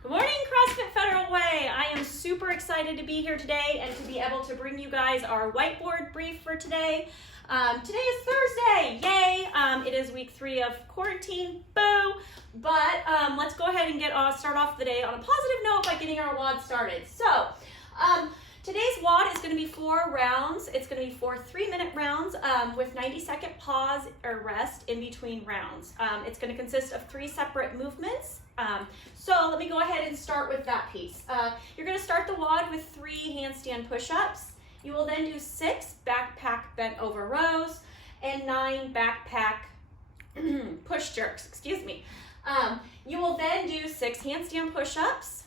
Good morning, CrossFit Federal Way. I am super excited to be here today and to be able to bring you guys our whiteboard brief for today. Today is Thursday, yay! It is week 3 of quarantine, boo! But let's go ahead and start off the day on a positive note by getting our WOD started. So, today's WOD is going to be 4 rounds. It's going to be 4 3-minute rounds with 90-second pause or rest in between rounds. It's going to consist of 3 separate movements. So let me go ahead and start with that piece. You're going to start the WOD with 3 handstand push-ups. You will then do 6 backpack bent over rows and 9 backpack push jerks, excuse me. You will then do 6 handstand push-ups.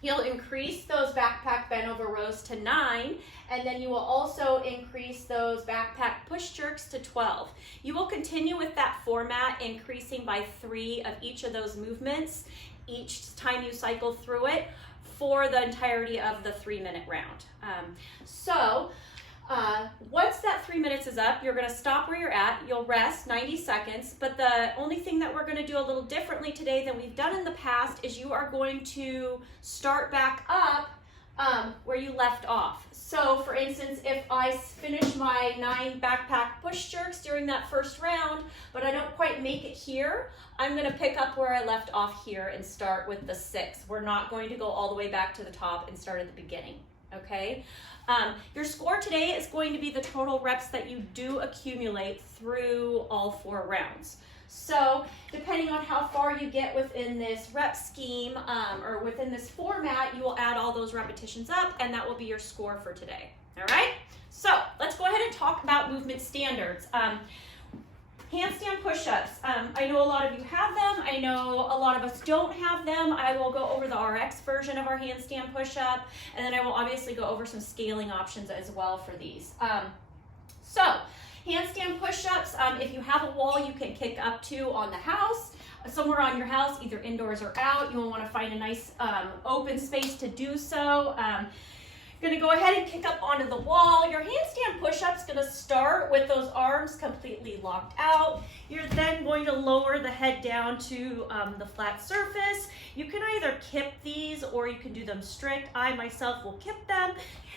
You'll increase those backpack bent over rows to 9, and then you will also increase those backpack push jerks to 12. You will continue with that format, increasing by 3 of each of those movements each time you cycle through it for the entirety of the 3-minute round. Once that 3 minutes is up, you're going to stop where you're at. You'll rest 90 seconds, but the only thing that we're going to do a little differently today than we've done in the past is you are going to start back up where you left off. So for instance, if I finish my 9 backpack push jerks during that first round, but I don't quite make it here, I'm going to pick up where I left off here and start with the 6. We're not going to go all the way back to the top and start at the beginning, okay? Your score today is going to be the total reps that you do accumulate through all 4 rounds. So depending on how far you get within this rep scheme or within this format, you will add all those repetitions up and that will be your score for today. All right? So let's go ahead and talk about movement standards. Handstand push-ups. I know a lot of you have them. I know a lot of us don't have them. I will go over the RX version of our handstand push-up, and then I will obviously go over some scaling options as well for these. Handstand push-ups, if you have a wall you can kick up to on the house, somewhere on your house, either indoors or out, you will want to find a nice open space to do so. Going to go ahead and kick up onto the wall. Your handstand push-up's going to start with those arms completely locked out. You're then going to lower the head down to the flat surface. You can either kip these or you can do them strict. I myself will kip them,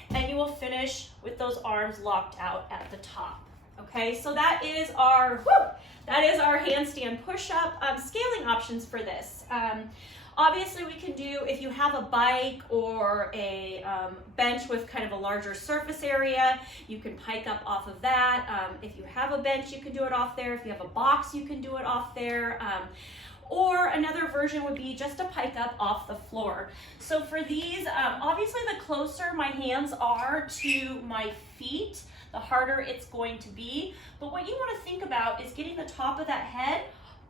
and you will finish with those arms locked out at the top. Okay, so that is our handstand push-up. Scaling options for this. Obviously, we can do, if you have a bike or a bench with kind of a larger surface area, you can pike up off of that. If you have a bench, you can do it off there. If you have a box, you can do it off there. Or another version would be just a pike up off the floor. So for these, obviously the closer my hands are to my feet, the harder it's going to be. But what you want to think about is getting the top of that head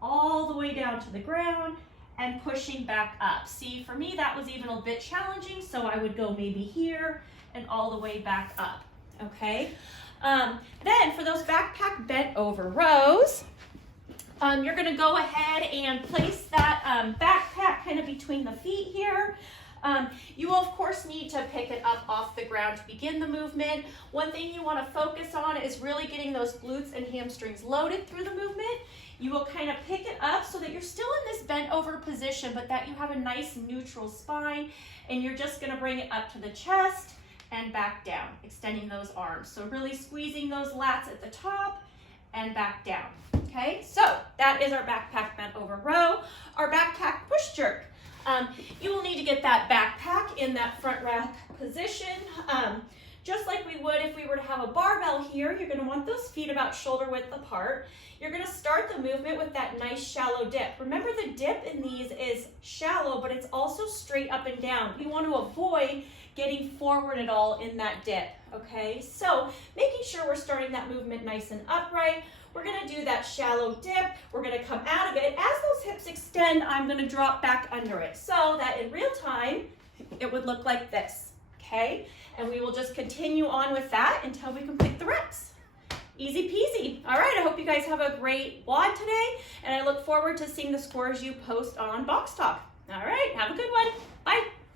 all the way down to the ground and pushing back up. See, for me, that was even a bit challenging, so I would go maybe here and all the way back up, okay? Then for those backpack bent over rows, you're gonna go ahead and place that backpack kind of between the feet here. You will, of course, need to pick it up off the ground to begin the movement. One thing you want to focus on is really getting those glutes and hamstrings loaded through the movement. You will kind of pick it up so that you're still in this bent over position, but that you have a nice neutral spine, and you're just going to bring it up to the chest and back down, extending those arms. So really squeezing those lats at the top and back down. Okay, so that is our backpack bent over row. Our backpack push jerk. You will need to get that backpack in that front rack position. Just like we would if we were to have a barbell here, you're going to want those feet about shoulder width apart. You're going to start the movement with that nice shallow dip. Remember, the dip in these is shallow, but it's also straight up and down. We want to avoid getting forward at all in that dip, okay? So making sure we're starting that movement nice and upright. We're going to do that shallow dip. We're going to come out of it. As those hips extend, I'm going to drop back under it so that in real time, it would look like this, okay? And we will just continue on with that until we complete the reps. Easy peasy. All right, I hope you guys have a great WOD today, and I look forward to seeing the scores you post on Box Talk. All right, have a good one. Bye.